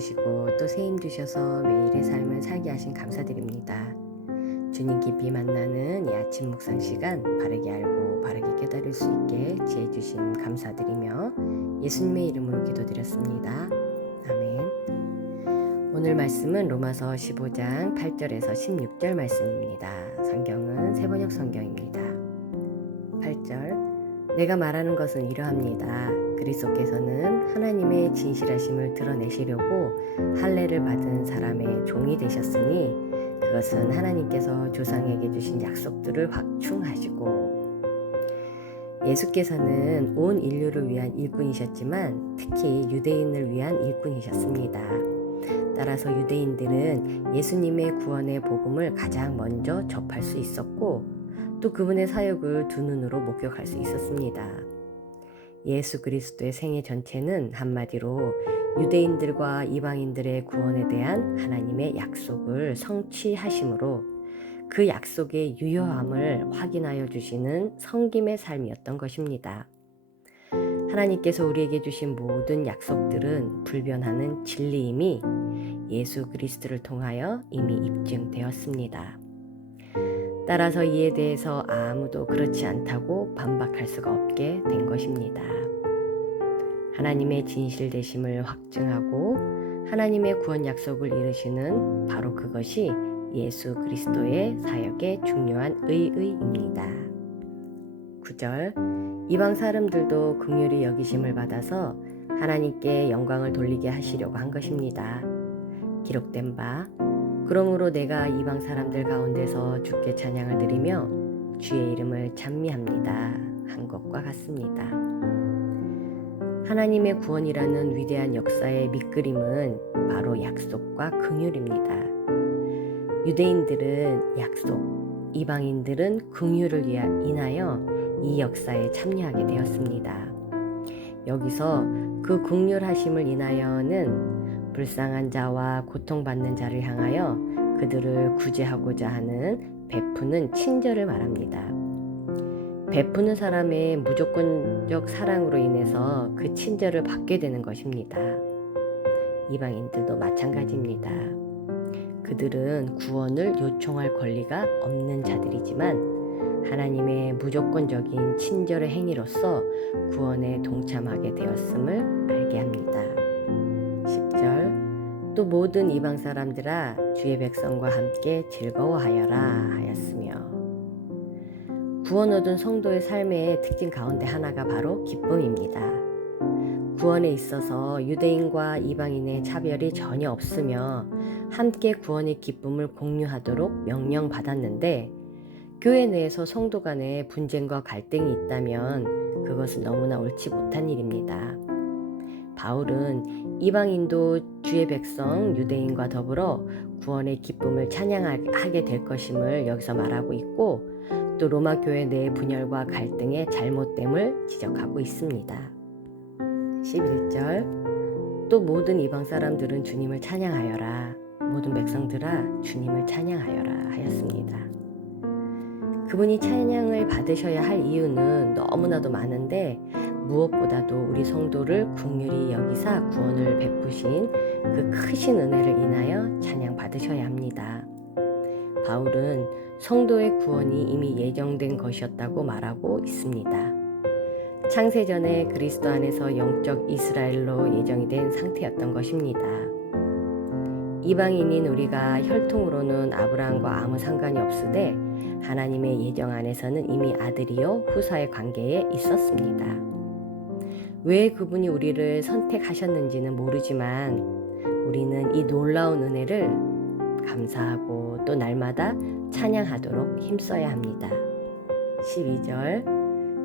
주시고 또 새 힘 주셔서 매일의 삶을 살게 하신 감사드립니다. 주님 깊이 만나는 이 아침 묵상 시간 바르게 알고 바르게 깨달을 수 있게 지혜 주심 감사드리며 예수님의 이름으로 기도드렸습니다. 아멘. 오늘 말씀은 로마서 15장 8절에서 16절 말씀입니다. 성경은 세번역 성경입니다. 8절 내가 말하는 것은 이러합니다. 그리스도께서는 하나님의 진실하심을 드러내시려고 할례를 받은 사람의 종이 되셨으니 그것은 하나님께서 조상에게 주신 약속들을 확충하시고 예수께서는 온 인류를 위한 일꾼이셨지만 특히 유대인을 위한 일꾼이셨습니다. 따라서 유대인들은 예수님의 구원의 복음을 가장 먼저 접할 수 있었고 또 그분의 사역을 두 눈으로 목격할 수 있었습니다. 예수 그리스도의 생애 전체는 한마디로 유대인들과 이방인들의 구원에 대한 하나님의 약속을 성취하심으로 그 약속의 유효함을 확인하여 주시는 섬김의 삶이었던 것입니다. 하나님께서 우리에게 주신 모든 약속들은 불변하는 진리임이 예수 그리스도를 통하여 이미 입증되었습니다. 따라서 이에 대해서 아무도 그렇지 않다고 반박할 수가 없게 된 것입니다. 하나님의 진실되심을 확증하고 하나님의 구원 약속을 이루시는 바로 그것이 예수 그리스도의 사역의 중요한 의의입니다. 9절 이방 사람들도 긍휼히 여기심을 받아서 하나님께 영광을 돌리게 하시려고 한 것입니다. 기록된 바 그러므로 내가 이방 사람들 가운데서 주께 찬양을 드리며 주의 이름을 찬미합니다. 한 것과 같습니다. 하나님의 구원이라는 위대한 역사의 밑그림은 바로 약속과 긍휼입니다. 유대인들은 약속, 이방인들은 긍휼을 인하여 이 역사에 참여하게 되었습니다. 여기서 그 긍휼하심을 인하여는 불쌍한 자와 고통받는 자를 향하여 그들을 구제하고자 하는 베푸는 친절을 말합니다. 베푸는 사람의 무조건적 사랑으로 인해서 그 친절을 받게 되는 것입니다. 이방인들도 마찬가지입니다. 그들은 구원을 요청할 권리가 없는 자들이지만 하나님의 무조건적인 친절의 행위로서 구원에 동참하게 되었음을 알게 합니다. 10절 또 모든 이방 사람들아 주의 백성과 함께 즐거워하여라 하였으며 구원 얻은 성도의 삶의 특징 가운데 하나가 바로 기쁨입니다. 구원에 있어서 유대인과 이방인의 차별이 전혀 없으며 함께 구원의 기쁨을 공유하도록 명령받았는데 교회 내에서 성도 간에 분쟁과 갈등이 있다면 그것은 너무나 옳지 못한 일입니다. 바울은 이방인도 주의 백성 유대인과 더불어 구원의 기쁨을 찬양하게 될 것임을 여기서 말하고 있고 또 로마 교회 내의 분열과 갈등의 잘못됨을 지적하고 있습니다. 11절 또 모든 이방 사람들은 주님을 찬양하여라 모든 백성들아 주님을 찬양하여라 하였습니다. 그분이 찬양을 받으셔야 할 이유는 너무나도 많은데 무엇보다도 우리 성도를 긍휼히 여기사 구원을 베푸신 그 크신 은혜를 인하여 찬양 받으셔야 합니다. 바울은 성도의 구원이 이미 예정된 것이었다고 말하고 있습니다. 창세전에 그리스도 안에서 영적 이스라엘로 예정이 된 상태였던 것입니다. 이방인인 우리가 혈통으로는 아브라함과 아무 상관이 없으되 하나님의 예정 안에서는 이미 아들이요 후사의 관계에 있었습니다. 왜 그분이 우리를 선택하셨는지는 모르지만 우리는 이 놀라운 은혜를 감사하고 또 날마다 찬양하도록 힘써야 합니다. 12절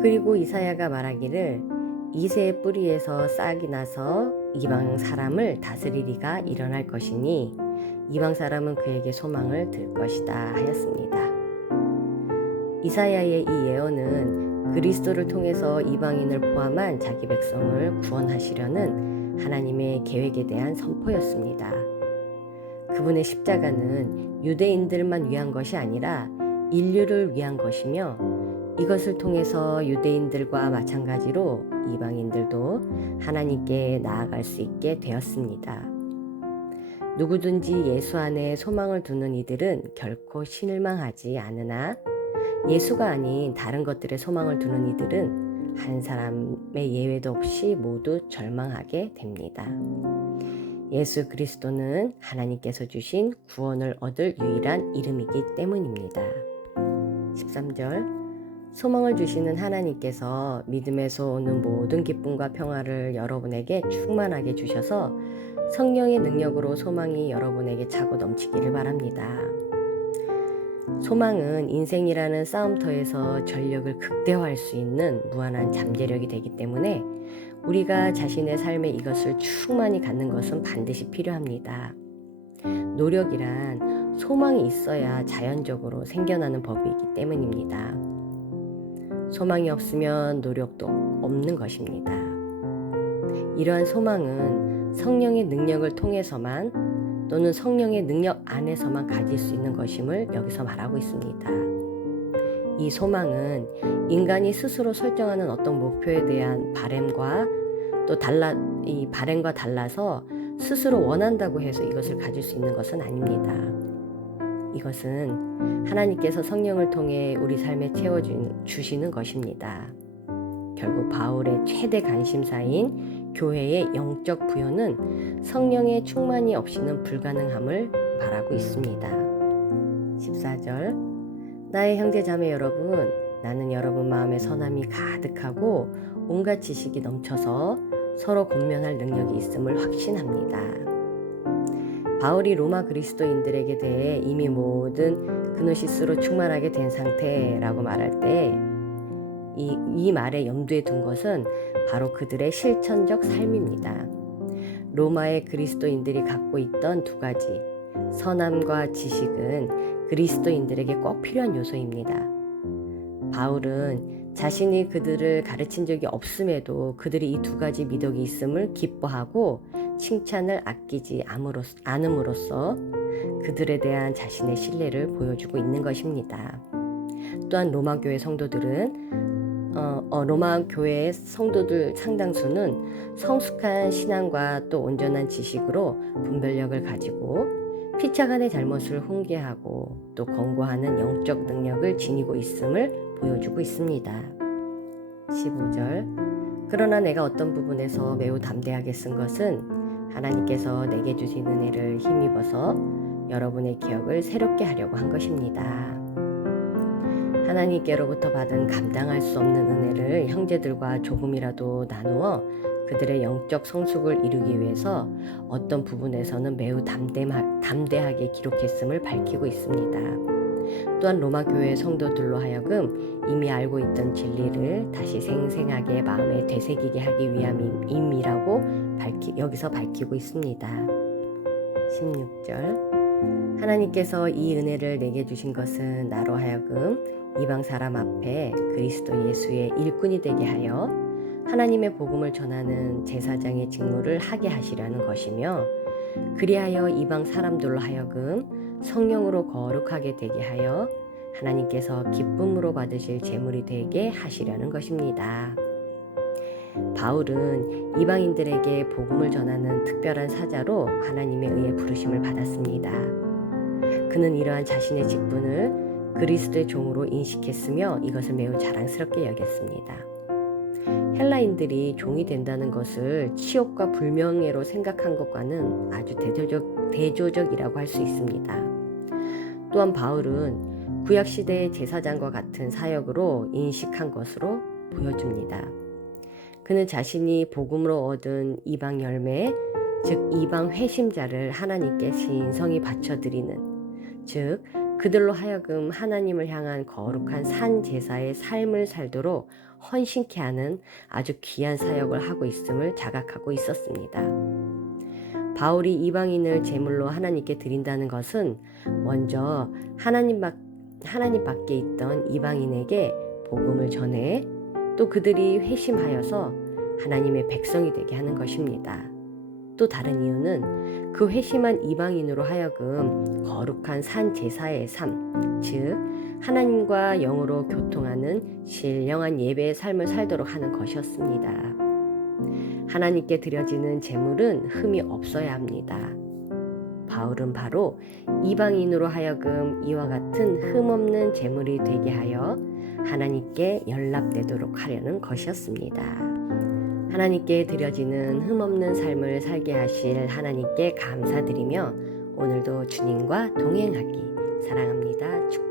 그리고 이사야가 말하기를 이새의 뿌리에서 싹이 나서 이방 사람을 다스리리가 일어날 것이니 이방 사람은 그에게 소망을 들 것이다 하였습니다. 이사야의 이 예언은 그리스도를 통해서 이방인을 포함한 자기 백성을 구원하시려는 하나님의 계획에 대한 선포였습니다. 그분의 십자가는 유대인들만 위한 것이 아니라 인류를 위한 것이며 이것을 통해서 유대인들과 마찬가지로 이방인들도 하나님께 나아갈 수 있게 되었습니다. 누구든지 예수 안에 소망을 두는 이들은 결코 실망하지 않으나 예수가 아닌 다른 것들에 소망을 두는 이들은 한 사람의 예외도 없이 모두 절망하게 됩니다. 예수 그리스도는 하나님께서 주신 구원을 얻을 유일한 이름이기 때문입니다. 13절 소망을 주시는 하나님께서 믿음에서 오는 모든 기쁨과 평화를 여러분에게 충만하게 주셔서 성령의 능력으로 소망이 여러분에게 차고 넘치기를 바랍니다. 소망은 인생이라는 싸움터에서 전력을 극대화할 수 있는 무한한 잠재력이 되기 때문에 우리가 자신의 삶에 이것을 충만히 갖는 것은 반드시 필요합니다. 노력이란 소망이 있어야 자연적으로 생겨나는 법이기 때문입니다. 소망이 없으면 노력도 없는 것입니다. 이러한 소망은 성령의 능력을 통해서만 또는 성령의 능력 안에서만 가질 수 있는 것임을 여기서 말하고 있습니다. 이 소망은 인간이 스스로 설정하는 어떤 목표에 대한 바램과 달라서 스스로 원한다고 해서 이것을 가질 수 있는 것은 아닙니다. 이것은 하나님께서 성령을 통해 우리 삶에 채워주시는 것입니다. 결국 바울의 최대 관심사인 교회의 영적 부여는 성령의 충만이 없이는 불가능함을 말하고 있습니다. 14절 나의 형제 자매 여러분, 나는 여러분 마음에 선함이 가득하고 온갖 지식이 넘쳐서 서로 권면할 능력이 있음을 확신합니다. 바울이 로마 그리스도인들에게 대해 이미 모든 그노시스로 충만하게 된 상태라고 말할 때 이 말에 염두에 둔 것은 바로 그들의 실천적 삶입니다. 로마의 그리스도인들이 갖고 있던 두 가지, 선함과 지식은 그리스도인들에게 꼭 필요한 요소입니다. 바울은 자신이 그들을 가르친 적이 없음에도 그들이 이 두 가지 미덕이 있음을 기뻐하고 칭찬을 아끼지 않음으로써 그들에 대한 자신의 신뢰를 보여주고 있는 것입니다. 또한 로마 교회 성도들 상당수는 성숙한 신앙과 또 온전한 지식으로 분별력을 가지고 피차간의 잘못을 훈계하고 또 권고하는 영적 능력을 지니고 있음을 보여주고 있습니다. 15절 그러나 내가 어떤 부분에서 매우 담대하게 쓴 것은 하나님께서 내게 주신 은혜를 힘입어서 여러분의 기억을 새롭게 하려고 한 것입니다. 하나님께로부터 받은 감당할 수 없는 은혜를 형제들과 조금이라도 나누어 그들의 영적 성숙을 이루기 위해서 어떤 부분에서는 매우 담대하게 기록했음을 밝히고 있습니다. 또한 로마 교회 성도들로 하여금 이미 알고 있던 진리를 다시 생생하게 마음에 되새기게 하기 위함이라고 여기서 밝히고 있습니다. 16절 하나님께서 이 은혜를 내게 주신 것은 나로 하여금 이방 사람 앞에 그리스도 예수의 일꾼이 되게 하여 하나님의 복음을 전하는 제사장의 직무를 하게 하시려는 것이며 그리하여 이방 사람들로 하여금 성령으로 거룩하게 되게 하여 하나님께서 기쁨으로 받으실 제물이 되게 하시려는 것입니다. 바울은 이방인들에게 복음을 전하는 특별한 사자로 하나님에 의해 부르심을 받았습니다. 그는 이러한 자신의 직분을 그리스도의 종으로 인식했으며 이것을 매우 자랑스럽게 여겼습니다. 헬라인들이 종이 된다는 것을 치욕과 불명예로 생각한 것과는 아주 대조적이라고 할 수 있습니다. 또한 바울은 구약시대의 제사장과 같은 사역으로 인식한 것으로 보여줍니다. 그는 자신이 복음으로 얻은 이방 열매, 즉 이방 회심자를 하나님께 신성히 바쳐드리는, 즉 그들로 하여금 하나님을 향한 거룩한 산 제사의 삶을 살도록 헌신케 하는 아주 귀한 사역을 하고 있음을 자각하고 있었습니다. 바울이 이방인을 제물로 하나님께 드린다는 것은 먼저 하나님 밖에 있던 이방인에게 복음을 전해 또 그들이 회심하여서 하나님의 백성이 되게 하는 것입니다. 또 다른 이유는 그 회심한 이방인으로 하여금 거룩한 산 제사의 삶, 즉 하나님과 영으로 교통하는 신령한 예배의 삶을 살도록 하는 것이었습니다. 하나님께 드려지는 제물은 흠이 없어야 합니다. 바울은 바로 이방인으로 하여금 이와 같은 흠없는 제물이 되게 하여 하나님께 연락되도록 하려는 것이었습니다. 하나님께 드려지는 흠없는 삶을 살게 하실 하나님께 감사드리며 오늘도 주님과 동행하기 사랑합니다. 축복합니다.